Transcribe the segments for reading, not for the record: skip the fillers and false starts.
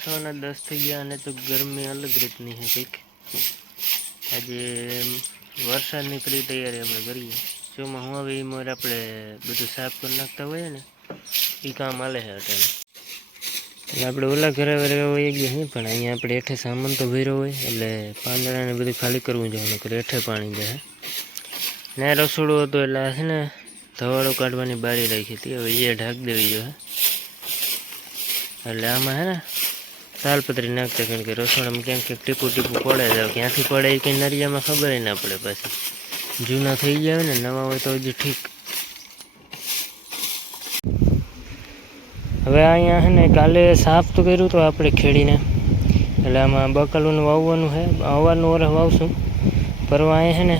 સવારના 10 થઈ ગયા અને તો ગરમી અલગ રીતની છે કંઈક. આજે વરસાદની પૂરી તૈયારી આપણે કરીએ. ચોમાં હું હવે મોર આપણે બધું સાફ કરી નાખતા હોઈએ ને એ કામ હાલે છે અત્યારે. આપણે ઓલા ઘરે વહી ગયા નહીં, પણ અહીંયા આપણે હેઠે સામાન તો ભર્યો હોય એટલે પાંદડાને બધું ખાલી કરવું જોઈએ. નકર હેઠે પાણી જાય ને. રસોડું હતું એટલે છે ને ધવાળો કાઢવાની બારી રાખી હતી, હવે એ ઢાંક દેવી જોઈએ. એટલે આમાં હે ને તાલપત્રી નાખતા, કારણ કે રસોડામાં ક્યાંક ક્યાંક ટીપું પડે જાય. ક્યાંથી પડે એ કંઈ નરિયામાં ખબર ના પડે. પાછી જૂના થઈ ગયા હોય ને, નવા હોય તો હજી ઠીક. હવે અહીંયા છે ને કાલે સાફ તો કર્યું તો આપણે ખેડીને, એટલે આમાં બકાલુંનું વાવવાનું છે. અવારનું વરસ વાવશું, પરવા અહીંયા છે ને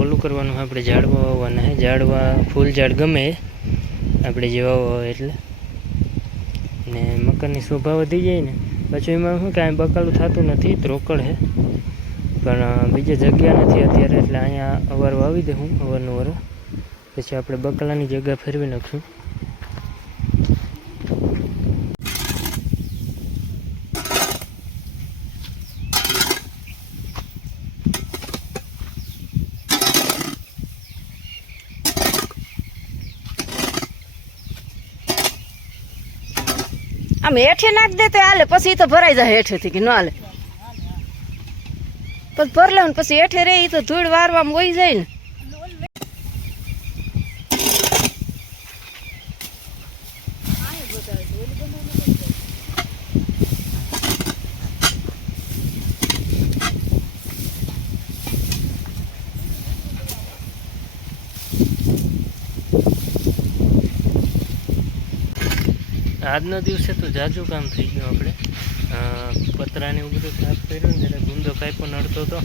ઓલું કરવાનું આપણે ઝાડવા વાવવાના છે. ઝાડવા ફૂલ ઝાડ ગમે આપણે જે વાવવા હોય એટલે. ને મકાનની શોભા વધી જાય ને પછી એમાં શું કાંઈ બકાલું થતું નથી, રોકડ છે. પણ બીજી જગ્યા નથી અત્યારે, એટલે અહીંયા અવાર વાવી દે હું અવારનું વર, પછી આપણે બકાલાની જગ્યા ફેરવી નાખશું. આમ હેઠે નાખ દે તો હાલે, પછી તો ભરાઈ જાય હેઠેથી કે ન હાલે. પછી ભર લે પછી હેઠે રે તો ધૂળ વારવામાં વહી જાય ને. આજના દિવસે તો જાજુ કામ થઈ ગયું. આપણે પતરાને એવું બધું સાફ કર્યું ને, ત્યારે ગુંદો કાંઈ પણ નડતો હતો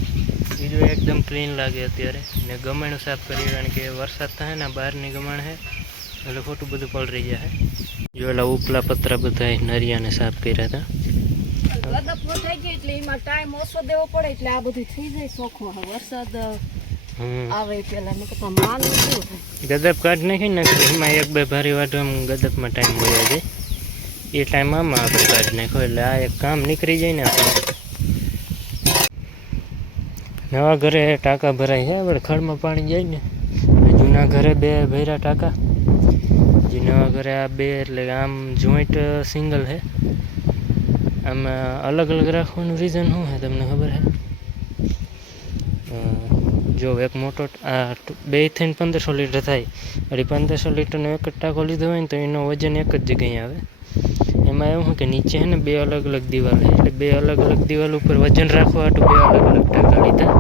બીજું એકદમ ક્લીન લાગે અત્યારે. ને ગમાણું સાફ કર્યું, કારણ કે વરસાદ થાય ને બહારની ગમાણ છે એટલે ખોટું બધું પલળી જાય. જો એલા ઉપલા પતરા બધા નરિયાને સાફ કર્યા હતા. ગદપ થઈ ગઈ એટલે એમાં ટાઈમ ઓછો દેવો પડે, એટલે આ બધું થઈ જાય ચોખ્ખો. વરસાદ આવે પેલા ને કરતા માનું શું થાય, ગદપ કાઢ નાખી ને એમાં એક બે ભારી વાટવામાં ગદપમાં ટાઈમ વયા જાય. એ ટાઈમ આમાં આપણે કાઢી નાખો એટલે આ એક કામ નીકળી જાય ને આપણે. નવા ઘરે ટાંકા ભરાય છે, આપણે ખડમાં પાણી જાય ને. જૂના ઘરે બે ભર્યા ટાંકા, જે નવા ઘરે આ બે, એટલે આમ જોઈન્ટ સિંગલ છે. આમાં અલગ અલગ રાખવાનું રીઝન શું છે તમને ખબર છે? જો એક મોટો આ 2 થઈને 1500 લીટર થાય, એટલે 1500 લીટરનો એક જ ટાંકો લીધો હોય ને તો એનો વજન એક જ જગ્યાએ આવે. એમાં એવું કે નીચે છે ને 2 અલગ અલગ દિવાલ છે, એટલે 2 અલગ અલગ દિવાલ ઉપર વજન રાખવા હાટુ 2 અલગ અલગ ટાંકા લીધા.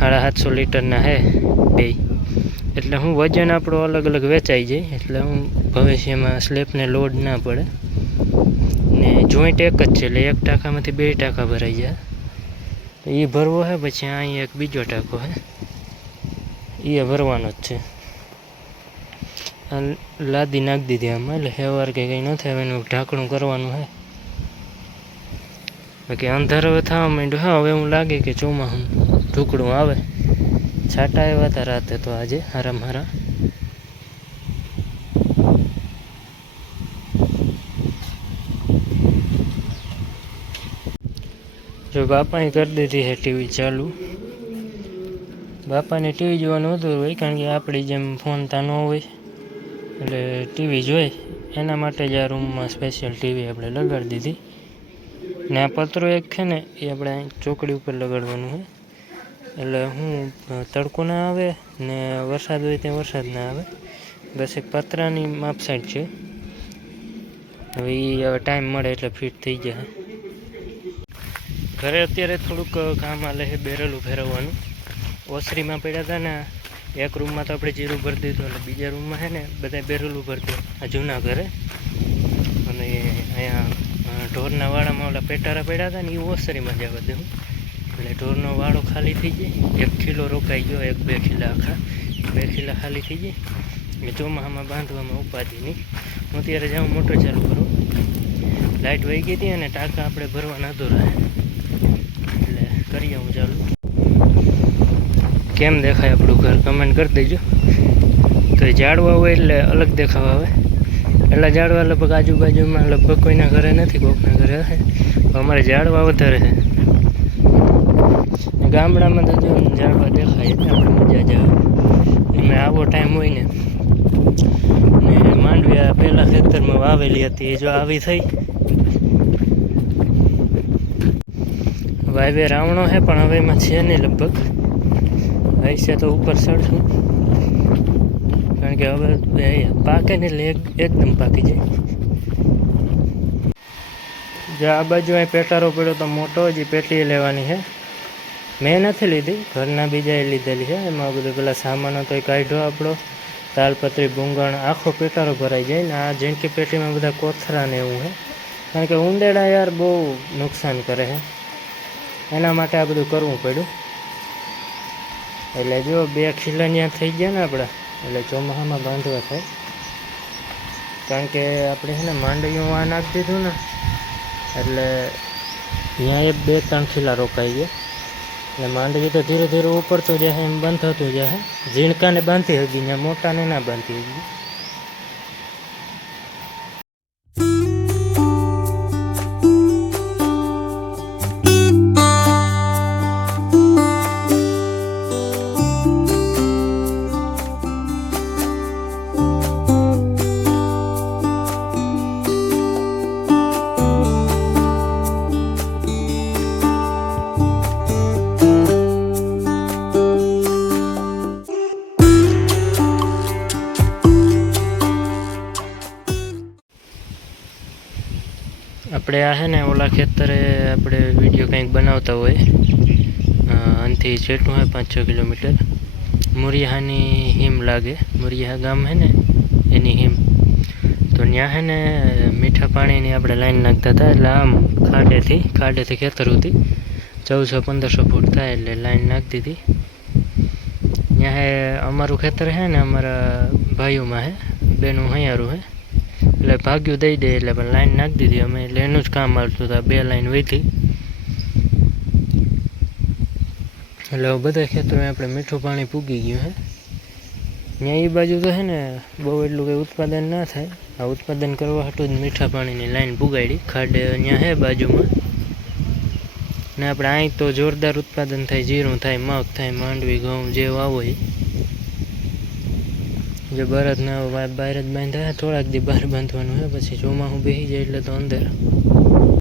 750 લીટરના છે બે, એટલે હું વજન આપણો અલગ અલગ વેચાઈ જાય, એટલે હું ભવિષ્યમાં સ્લેબને લોડ ના પડે. ને જોઈન્ટ એક જ છે, એટલે એક ટાંકામાંથી 2 ટાંકા ભરાઈ જાય. એ ભરવો છે. પછી અહીં એક બીજો ટાંકો છે, એ ભરવાનો જ છે. લાદી નાખી દીધી આમાં, એટલે હેવાર કે કંઈ ન થાય. હવે એનું ઢાંકણું કરવાનું છે. બાકી અંધાર હવે થવા માંડ્યું. હા, હવે એવું લાગે કે ચોમાસું ઢુકડું આવે. છાંટા આવ્યા હતા રાતે તો આજે હારામ હારા. જો બાપાએ કરી દીધી છે ટીવી ચાલુ. બાપાને ટીવી જોવાનું હતું હોય, કારણ કે આપણી જેમ ફોન ત્યાં ન હોય, એટલે ટીવી જોઈ એના માટે જ આ રૂમમાં સ્પેશિયલ ટીવી આપણે લગાડી દીધી. ને આ પતરો એક છે ને એ આપણે ચોકડી ઉપર લગાડવાનું છે, એટલે હું તડકો ના આવે ને વરસાદ હોય ત્યાં વરસાદ ના આવે. બસ એક પતરાની માપ સાઈડ છે. હવે એ હવે ટાઈમ મળે એટલે ફિટ થઈ જાય. ઘરે અત્યારે થોડુંક કામ હાલે છે, બેરલું ફેરવવાનું. ઓસરીમાં પડ્યા હતા ને, એક રૂમમાં તો આપણે જીરું ભરી દીધું, એટલે બીજા રૂમમાં છે ને બધા બેરલું ભરતું આ જૂના ઘરે. અને અહીંયા ઢોરના વાડામાં ઓલા પેટારા પડ્યા હતા ને એ ઓસરીમાં જવા દઉં, એટલે ઢોરનો વાડો ખાલી થઈ જાય. 1 કિલો રોકાઈ ગયો, 1-2 કિલા આખા 2 કિલા ખાલી થઈ જાય. એટલે ચોમાસામાં બાંધવામાં ઉપાધિ નહીં. હું અત્યારે જાઉં મોટર ચાલુ કરું. લાઇટ વહી ગઈ હતી અને ટાંકા આપણે ભરવાના અધૂરા, એટલે કરીએ હું ચાલુ. કેમ દેખાય આપણું ઘર કમેન્ટ કરી દેજો. તો એ ઝાડવા હોય એટલે અલગ દેખાવા આવે. એટલા ઝાડવા લગભગ આજુબાજુમાં લગભગ કોઈના ઘરે નથી, કોકના ઘરે હશે. અમારે ઝાડવા વધારે છે. ગામડામાં તો જો ઝાડવા દેખાય એટલે આપણે મજા જ આવે. એમાં આવો ટાઈમ હોય ને માંડવી પહેલાં ખેતરમાં વાવેલી હતી, એ જો આવી થઈ. વાવે રાવણો છે પણ હવે એમાં છે નહીં લગભગ. હશે તો ઉપર ચડશું, કારણ કે હવે પાકે ને એટલે એકદમ પાકી જાય. જો આ બાજુ અહીં પેટારો પડ્યો તો મોટો, હજી પેટીએ લેવાની છે. મેં નથી લીધી, ઘરના બીજાએ લીધેલી છે. એમાં બધું પેલા સામાન હતો એ કાઢ્યો આપણો, તાલપત્રી, ભૂંગણ, આખો પેટારો ભરાઈ જાય ને. આ ઝીણકી પેટીમાં બધા કોથરા ને એવું છે, કારણ કે ઉંદેડા યાર બહુ નુકસાન કરે છે. એના માટે આ બધું કરવું પડ્યું. એટલે જો 2 ખીલા ત્યાં થઈ ગયા ને આપણા, એટલે ચોમાસામાં બાંધવા થાય. કારણ કે આપણે છે ને માંડવીઓ આ નાખી દીધું ને, એટલે ત્યાં 2-3 ખીલા રોકાઈ ગયા. એટલે માંડવી તો ધીરે ધીરે ઉપડતું જાય, એમ બંધ થતું જાય. ઝીણકાને બાંધી હગી, ત્યાં મોટાને ના બાંધી હગી. આપણે આ છે ને ઓલા ખેતરે આપણે વિડીયો કંઈક બનાવતા હોય, આનાથી છેટું હોય 5-6 કિલોમીટર. મુરિયાહાની હિમ લાગે, મુરિયાહા ગામ છે ને એની હિમ. તો ત્યાં છે ને મીઠા પાણીની આપણે લાઈન નાખતા હતા. એટલે આમ ખાડેથી ખેતર હતી, 1400-1500 ફૂટ થાય એટલે લાઈન નાખી દીધી. ત્યાં અમારું ખેતર છે ને અમારા ભાઈઓમાં છે, બેનું હૈયારું છે, એટલે ભાગ્યું દઈ દે એટલે પણ લાઈન નાખી દીધી અમે. એટલે એનું જ કામ આવતું હતું. 2 લાઈન વધી એટલે બધા ખેતરોમાં આપણે મીઠું પાણી પૂગી ગયું છે. ત્યાં એ બાજુ તો છે ને બહુ એટલું કંઈ ઉત્પાદન ના થાય. આ ઉત્પાદન કરવા હાટું જ મીઠા પાણીની લાઈન પુગાડી. ખાડે ત્યાં છે બાજુમાં. ને આપણે અહીં તો જોરદાર ઉત્પાદન થાય, જીરું થાય, મગ થાય, માંડવી, ઘઉં જે વાવો એ. જે બળદને બહાર જ બાંધ્યા, થોડાક દી બહાર બાંધવાનું છે, પછી ચોમાસું બેસી જાય એટલે તો અંદર.